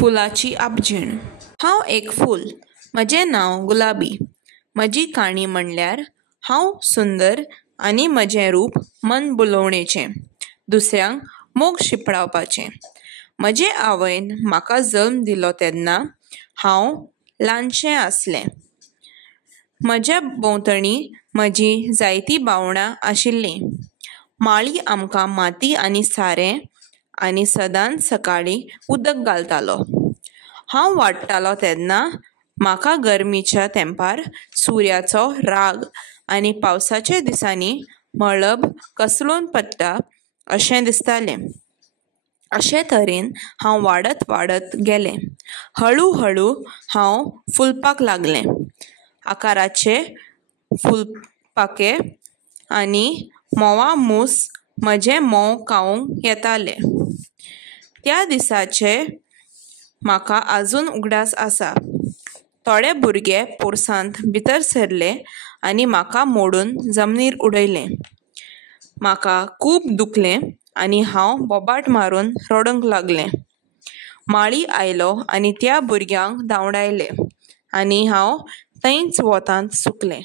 फुलाची आपजीण। हांव एक फूल, म्हजें नांव गुलाबी। म्हजी काणी म्हणल्यार हांव सुंदर आनी म्हजें रूप मन भुलोवणेचें, दुसऱ्यांक मोग शिंपडावपाचें। म्हजे आवयन म्हाका जल्म दिलो तेन्ना हांव ल्हानशें आसलें। म्हज्या भोंवतणी म्हजीं जायतीं भावंडां आशिल्लीं। माळी आमकां माती आनी सारें आनी सदांच सकाळीं उदक घालतालो। हांव वाडटालो तेन्ना म्हाका गर्मेच्या तेंपार सुर्याचो राग आनी पावसाच्या दिसांनी मळब कसलून पडटा अशें दिसतालें। अशे तरेन हांव वाडत वाडत गेलें। हळू हळू हांव फुलपाक लागलें। आकाराचे फुलपाके आनी म्होंवां मूस म्हजें मोंव खावंक येताले। त्या दिसाचें म्हाका आजून उगडास आसा। थोडे भुरगे पोरसांत भितर सरले आनी म्हाका मोडून जमनीर उडयलें। म्हाका खूब दुखलें आनी हांव बोबाट मारून रडूंक लागलें। माळी आयलो आनी त्या भुरग्यांक धांवडायलें आनी हांव थंयच वोतांत सुकलें।